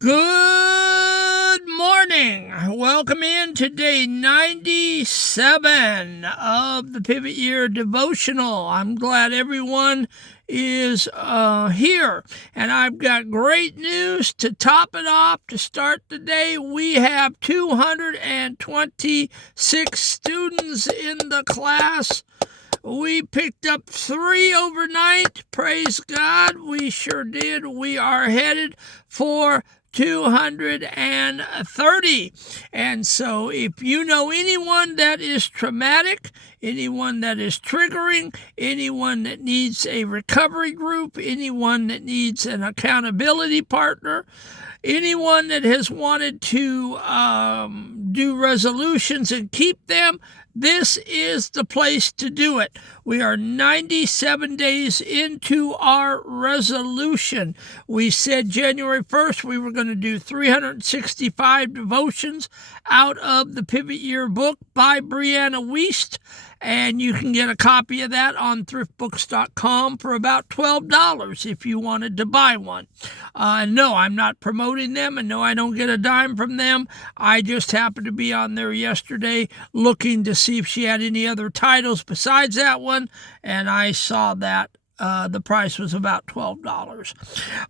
Good morning. Welcome in to day 97 of the Pivot Year Devotional. I'm glad everyone is here. And I've got great news to top it off. To start the day, we have 226 students in the class. We picked up 3 overnight. Praise God, we sure did. We are headed for 230. And so if you know anyone that is traumatic, anyone that is triggering, anyone that needs a recovery group, anyone that needs an accountability partner, anyone that has wanted to do resolutions and keep them, this is the place to do it. We are 97 days into our resolution. We said January 1st we were going to do 365 devotions out of the Pivot Year book by Brianna Wiest. And you can get a copy of that on thriftbooks.com for about $12 if you wanted to buy one. No, I'm not promoting them, and no, I don't get a dime from them. I just happened to be on there yesterday looking to see if she had any other titles besides that one, and I saw that. The price was about $12.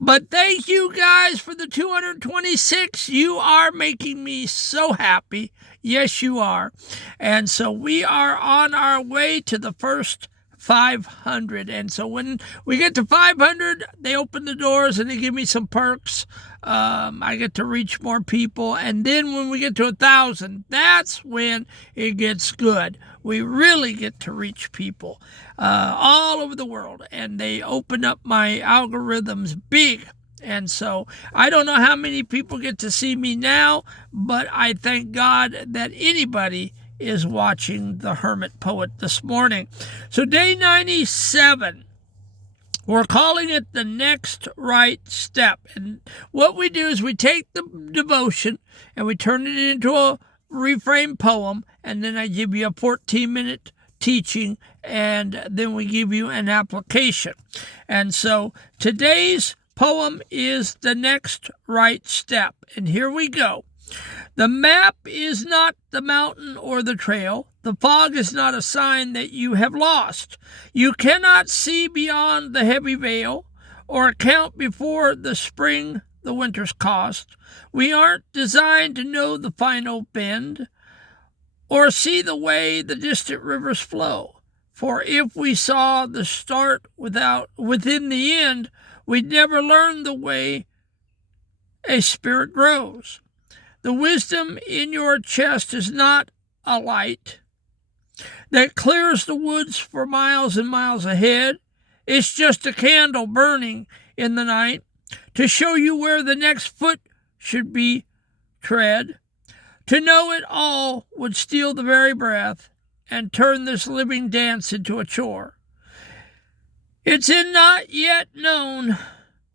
But thank you guys for the 226. You are making me so happy. Yes, you are. And so we are on our way to the first 500. And so when we get to 500, they open the doors and they give me some perks. I get to reach more people. And then when we get to 1,000, that's when it gets good. We really get to reach people all over the world. And they open up my algorithms big. And so I don't know how many people get to see me now, but I thank God that anybody is watching The Hermit Poet this morning. So day 97, we're calling it the next right step. And what we do is we take the devotion and we turn it into a reframed poem, and then I give you a 14-minute teaching, and then we give you an application. And so today's poem is the next right step. And here we go. The map is not the mountain or the trail. The fog is not a sign that you have lost. You cannot see beyond the heavy veil or account before the spring the winter's cost. We aren't designed to know the final bend or see the way the distant rivers flow. For if we saw the start within the end, we'd never learn the way a spirit grows. The wisdom in your chest is not a light that clears the woods for miles and miles ahead. It's just a candle burning in the night to show you where the next foot should be tread. To know it all would steal the very breath and turn this living dance into a chore. It's in not yet known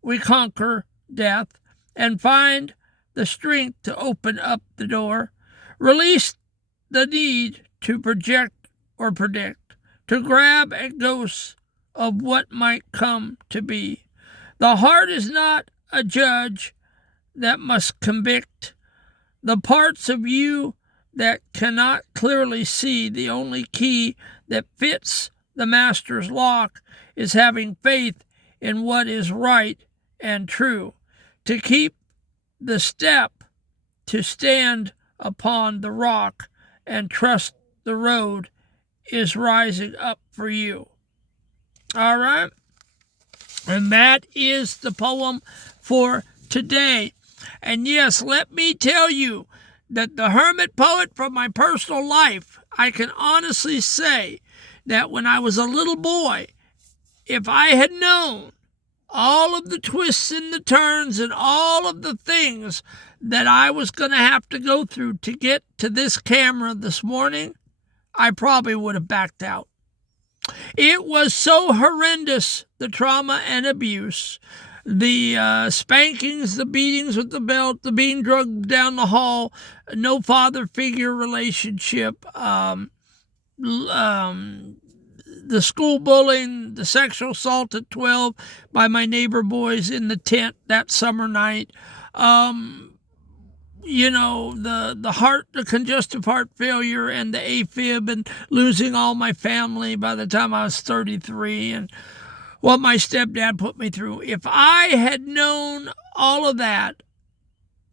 we conquer death and find the strength to open up the door. Release the need to project or predict, to grab at ghosts of what might come to be. The heart is not a judge that must convict. The parts of you that cannot clearly see, the only key that fits the master's lock is having faith in what is right and true, to keep the step, to stand upon the rock and trust the road is rising up for you. All right? And that is the poem for today. And yes, let me tell you that the Hermit Poet from my personal life, I can honestly say that when I was a little boy, if I had known all of the twists and the turns and all of the things that I was going to have to go through to get to this camera this morning, I probably would have backed out. It was so horrendous, the trauma and abuse, the spankings, the beatings with the belt, the being drugged down the hall, no father figure relationship, the school bullying, the sexual assault at 12 by my neighbor boys in the tent that summer night, the congestive heart failure and the AFib and losing all my family by the time I was 33 and what my stepdad put me through. If I had known all of that,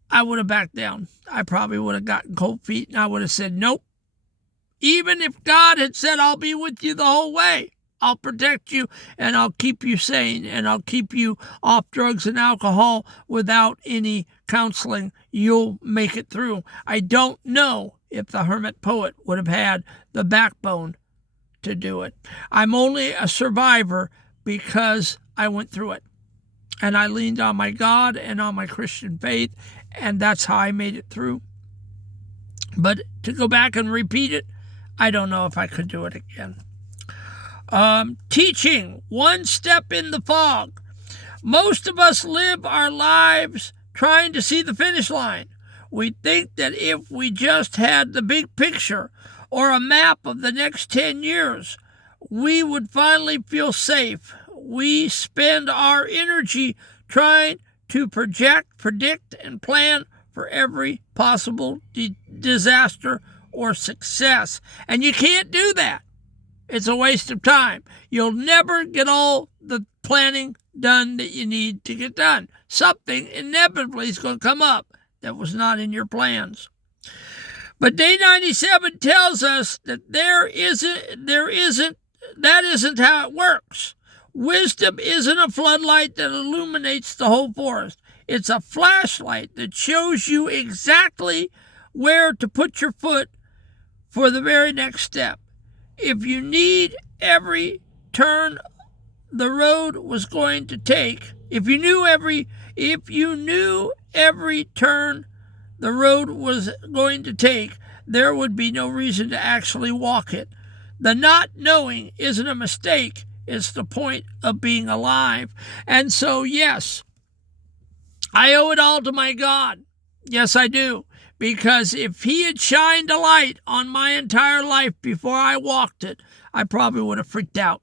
I would have backed down. I probably would have gotten cold feet and I would have said, nope. Even if God had said, I'll be with you the whole way, I'll protect you and I'll keep you sane and I'll keep you off drugs and alcohol without any counseling, you'll make it through. I don't know if the hermit poet would have had the backbone to do it. I'm only a survivor because I went through it. And I leaned on my God and on my Christian faith, and that's how I made it through. But to go back and repeat it, I don't know if I could do it again. Teaching, one step in the fog. Most of us live our lives trying to see the finish line. We think that if we just had the big picture or a map of the next 10 years, we would finally feel safe. We spend our energy trying to project, predict, and plan for every possible disaster or success. And you can't do that. It's a waste of time. You'll never get all the planning done that you need to get done. Something inevitably is going to come up that was not in your plans. But day 97 tells us that that isn't how it works. Wisdom isn't a floodlight that illuminates the whole forest. It's a flashlight that shows you exactly where to put your foot for the very next step. If you knew every turn the road was going to take, there would be no reason to actually walk it. The not knowing isn't a mistake. It's the point of being alive. And so, yes, I owe it all to my God. Yes, I do. Because if he had shined a light on my entire life before I walked it, I probably would have freaked out.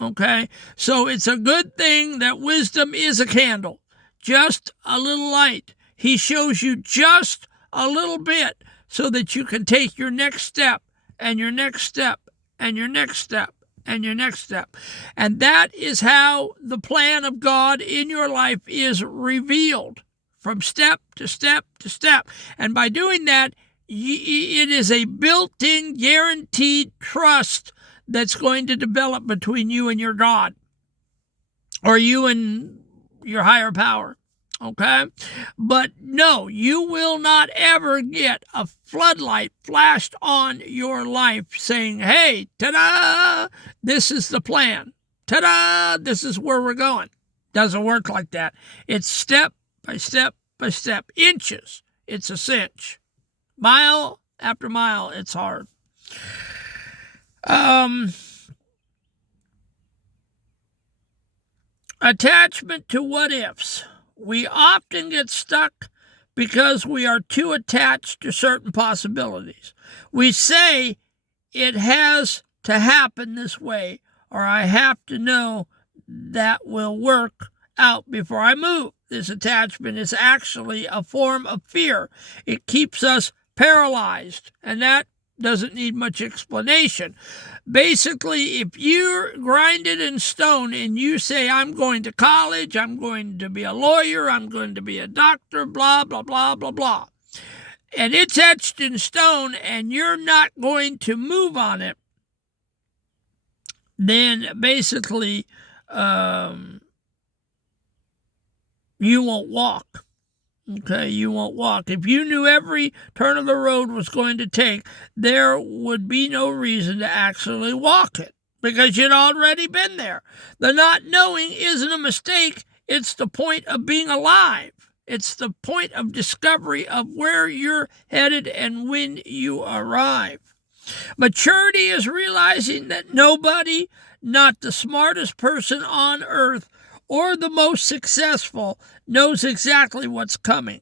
Okay? So it's a good thing that wisdom is a candle. Just a little light. He shows you just a little bit so that you can take your next step and your next step and your next step and your next step. And that is how the plan of God in your life is revealed from step to step to step. And by doing that, it is a built-in guaranteed trust that's going to develop between you and your God, or you and your higher power. Okay? But no, you will not ever get a floodlight flashed on your life saying, hey, ta-da, this is the plan. Ta-da, this is where we're going. Doesn't work like that. It's step by step by step. Inches, it's a cinch. Mile after mile, it's hard. Attachment to what ifs. We often get stuck because we are too attached to certain possibilities. We say it has to happen this way, or I have to know that will work out before I move. This attachment is actually a form of fear. It keeps us paralyzed, and that doesn't need much explanation. Basically, if you're grinded in stone and you say, I'm going to college, I'm going to be a lawyer, I'm going to be a doctor, blah, blah, blah, blah, blah, and it's etched in stone and you're not going to move on it, then basically you won't walk. Okay, you won't walk. If you knew every turn of the road was going to take, there would be no reason to actually walk it because you'd already been there. The not knowing isn't a mistake. It's the point of being alive. It's the point of discovery of where you're headed and when you arrive. Maturity is realizing that nobody, not the smartest person on earth or the most successful, knows exactly what's coming.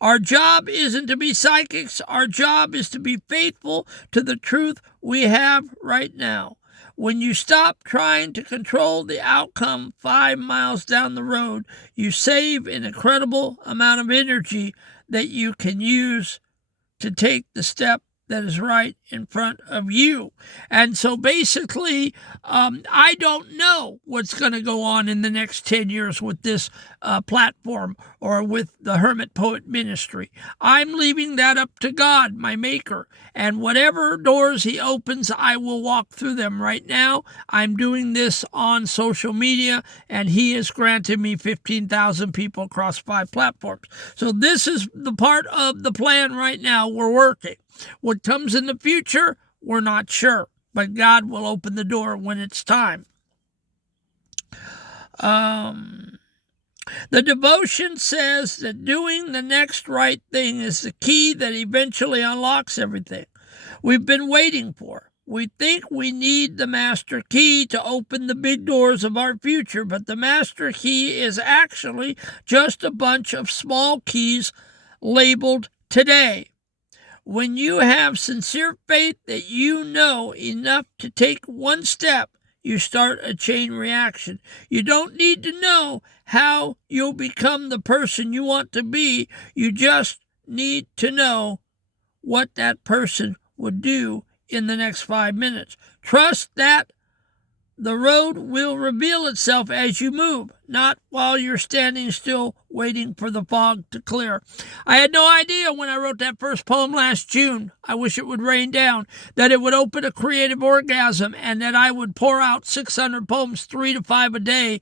Our job isn't to be psychics. Our job is to be faithful to the truth we have right now. When you stop trying to control the outcome 5 miles down the road, you save an incredible amount of energy that you can use to take the step that is right in front of you. And so basically, I don't know what's going to go on in the next 10 years with this platform or with the Hermit Poet Ministry. I'm leaving that up to God, my maker. And whatever doors he opens, I will walk through them. Right now, I'm doing this on social media, and he has granted me 15,000 people across 5 platforms. So this is the part of the plan right now we're working. What comes in the future, we're not sure, but God will open the door when it's time. The devotion says that doing the next right thing is the key that eventually unlocks everything we've been waiting for. We think we need the master key to open the big doors of our future, but the master key is actually just a bunch of small keys labeled today. When you have sincere faith that you know enough to take one step, you start a chain reaction. You don't need to know how you'll become the person you want to be. You just need to know what that person would do in the next 5 minutes. Trust that the road will reveal itself as you move, not while you're standing still waiting for the fog to clear. I had no idea when I wrote that first poem last June, I wish it would rain down, that it would open a creative orgasm and that I would pour out 600 poems, 3 to 5 a day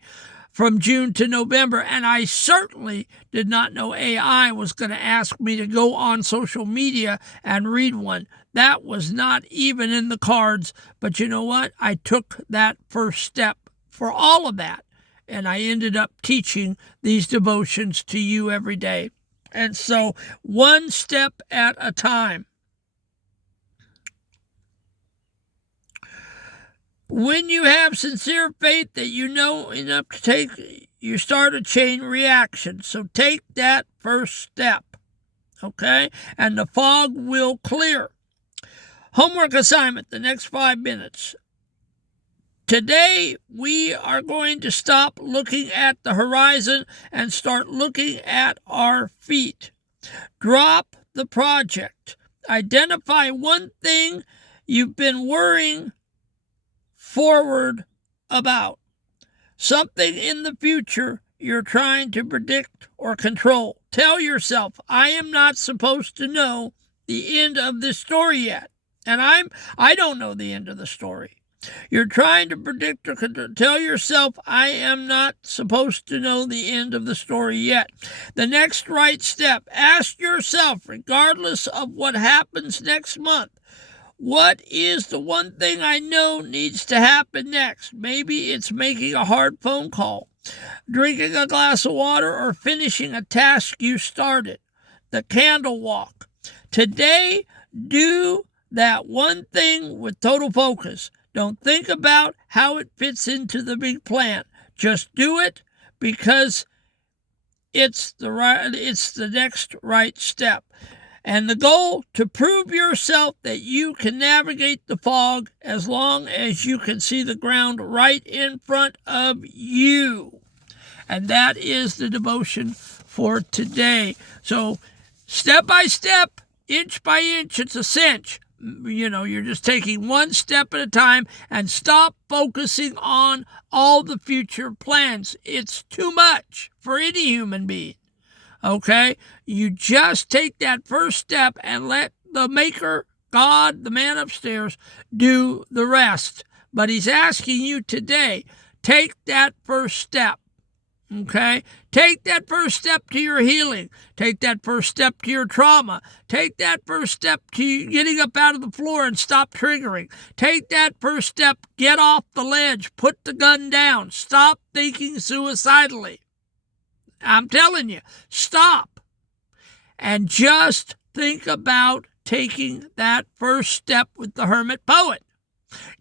from June to November. And I certainly did not know AI was going to ask me to go on social media and read one. That was not even in the cards. But you know what? I took that first step for all of that. And I ended up teaching these devotions to you every day. And so, one step at a time. When you have sincere faith that you know enough to take, you start a chain reaction. So take that first step, okay? And the fog will clear. Homework assignment, the next 5 minutes. Today, we are going to stop looking at the horizon and start looking at our feet. Drop the project. Identify one thing you've been worrying forward about. Something in the future you're trying to predict or control. Tell yourself, I am not supposed to know the end of this story yet. And I don't know the end of the story. You're trying to predict or tell yourself, I am not supposed to know the end of the story yet. The next right step, ask yourself, regardless of what happens next month, what is the one thing I know needs to happen next? Maybe it's making a hard phone call, drinking a glass of water, or finishing a task you started. The candle walk. Today, do that one thing with total focus. Don't think about how it fits into the big plan. Just do it because it's the next right step. And the goal, to prove yourself that you can navigate the fog as long as you can see the ground right in front of you. And that is the devotion for today. So step by step, inch by inch, it's a cinch. You know, you're just taking one step at a time, and stop focusing on all the future plans. It's too much for any human being. Okay? You just take that first step and let the maker, God, the man upstairs, do the rest. But he's asking you today, take that first step. Okay? Take that first step to your healing. Take that first step to your trauma. Take that first step to getting up out of the floor and stop triggering. Take that first step, get off the ledge, put the gun down, stop thinking suicidally. I'm telling you, stop. And just think about taking that first step with the Hermit Poet.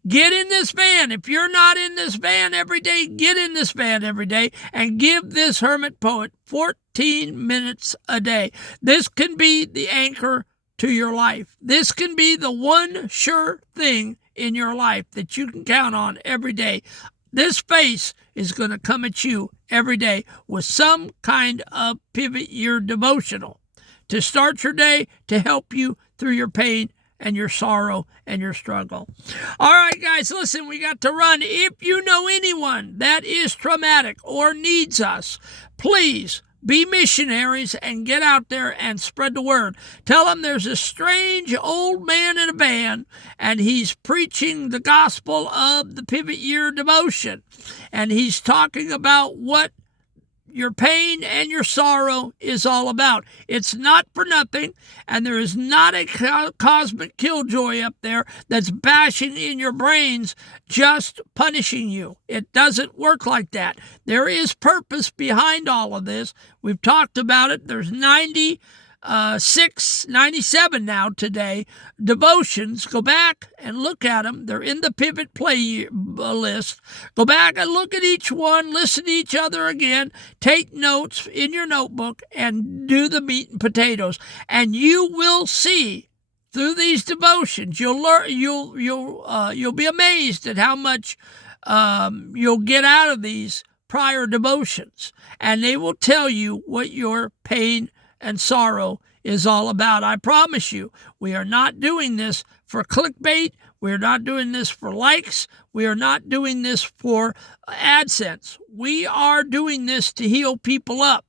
Get in this van. If you're not in this van every day, get in this van every day and give this Hermit Poet 14 minutes a day. This can be the anchor to your life. This can be the one sure thing in your life that you can count on every day. This face is going to come at you every day with some kind of Pivot Year devotional to start your day, to help you through your pain and your sorrow and your struggle. All right, guys, listen, we got to run. If you know anyone that is traumatic or needs us, please be missionaries and get out there and spread the word. Tell them there's a strange old man in a van, and he's preaching the gospel of the Pivot Year devotion. And he's talking about what your pain and your sorrow is all about. It's not for nothing, and there is not a cosmic killjoy up there that's bashing in your brains, just punishing you. It doesn't work like that. There is purpose behind all of this. We've talked about it. There's 97 now today, devotions. Go back and look at them. They're in the Pivot Play list. Go back and look at each one, listen to each other again, take notes in your notebook, and do the meat and potatoes. And you will see through these devotions, you'll learn. You'll be amazed at how much you'll get out of these prior devotions, and they will tell you what your pain and sorrow is all about. I promise you, we are not doing this for clickbait. We are not doing this for likes. We are not doing this for AdSense. We are doing this to heal people up.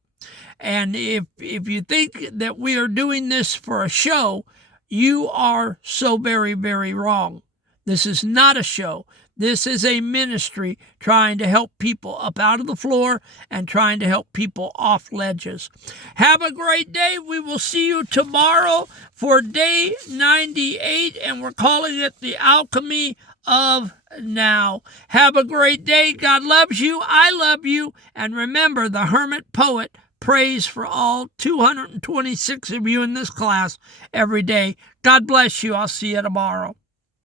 And if you think that we are doing this for a show, you are so very, very wrong. This is not a show. This is a ministry trying to help people up out of the floor and trying to help people off ledges. Have a great day. We will see you tomorrow for day 98, and we're calling it the Alchemy of Now. Have a great day. God loves you. I love you. And remember, the Hermit Poet prays for all 226 of you in this class every day. God bless you. I'll see you tomorrow.